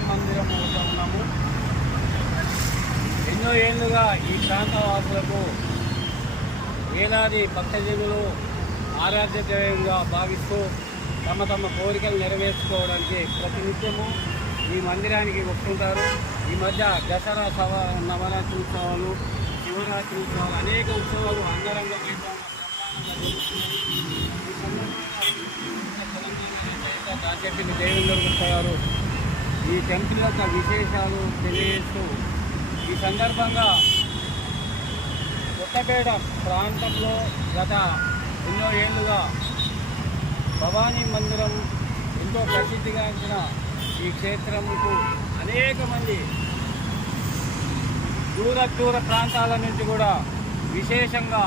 భవానీ మందిరం వద్ద ఉన్నాము. ఎన్నో ఏళ్ళుగా ఈ ప్రాంత వాసులకు వేలాది భక్తజనులు ఆరాధ్య దైవంగా భావిస్తూ తమ తమ కోరికలు నెరవేర్చుకోవడానికి ప్రతినిత్యము ఈ మందిరానికి వస్తుంటారు. ఈ మధ్య దసరా నవరాత్రి ఉత్సవాలు, శివరాత్రి ఉత్సవాలు, అనేక ఉత్సవాలు అంగరంగ దాచేపల్లి దేవేంద్ర గుప్తా గారు ఈ టెంపుల్ యొక్క విశేషాలు తెలియజేస్తూ ఈ సందర్భంగా కొత్తపేట ప్రాంతంలో గత ఎన్నో ఏళ్ళుగా భవానీ మందిరం ఎంతో ప్రసిద్ధిగాంచిన ఈ క్షేత్రంకు అనేక మంది దూర ప్రాంతాల నుంచి కూడా విశేషంగా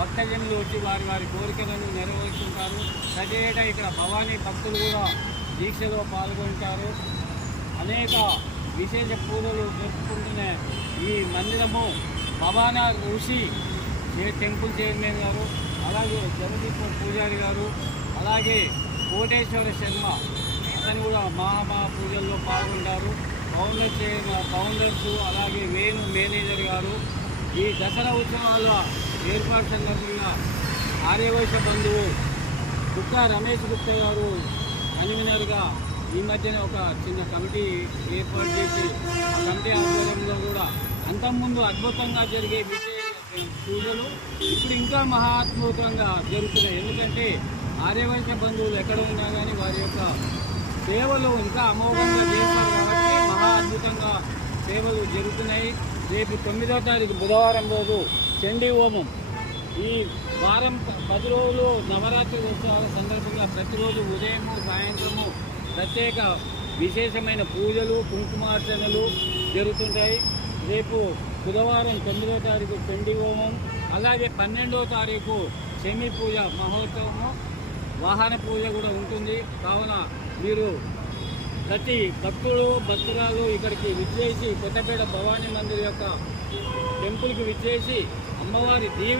భక్తజనులు వచ్చి వారి వారి కోరికలను నెరవేర్చుకుంటారు. ప్రతి ఏటా ఇక్కడ భవానీ భక్తులు కూడా దీక్షలో పాల్గొంటారు. అనేక విశేష పూజలు జరుపుకుంటున్న ఈ మందిరము భవానా ఋషి టెంపుల్ చైర్మన్ గారు, అలాగే జగదీప్ పూజారి గారు, అలాగే కోటేశ్వర శర్మ అతను కూడా మహా పూజల్లో పాల్గొంటారు. ఫౌండర్స్ అలాగే వేణు మేనేజర్ గారు ఈ దసరా ఉత్సవాల ఏర్పాటు సందర్భంగా ఆర్యవైశ్య బంధువు గుప్తా రమేష్ గుప్తా గారు కన్వీనర్గా ఈ మధ్యన ఒక చిన్న కమిటీ ఏర్పాటు చేసి ఆ కమిటీ ఆధ్వర్యంలో కూడా అంతకుముందు అద్భుతంగా జరిగే పూజలు ఇప్పుడు ఇంకా మహాద్భుతంగా జరుగుతున్నాయి. ఎందుకంటే ఆర్యవైశ్య బంధువులు ఎక్కడ ఉన్నా కానీ వారి యొక్క సేవలు ఇంకా అమోఘంగా చేస్తారు కాబట్టి మహా అద్భుతంగా సేవలు జరుగుతున్నాయి. రేపు 9వ తారీఖు బుధవారం రోజు చండీ హోమం. ఈ వారం 10 రోజులు నవరాత్రి ఉత్సవాల సందర్భంగా ప్రతిరోజు ఉదయము సాయంత్రము ప్రత్యేక విశేషమైన పూజలు కుంకుమార్చనలు జరుగుతుంటాయి. రేపు బుధవారం 9వ తారీఖు చండీ హోమం, అలాగే 12వ తారీఖు శమి పూజ మహోత్సవము, వాహన పూజ కూడా ఉంటుంది. కావున మీరు ప్రతి భక్తురాలు ఇక్కడికి విచ్చేసి కొత్తపేట భవానీ మందిర్ యొక్క టెంపుల్కి విచ్చేసి అమ్మవారి దీవెన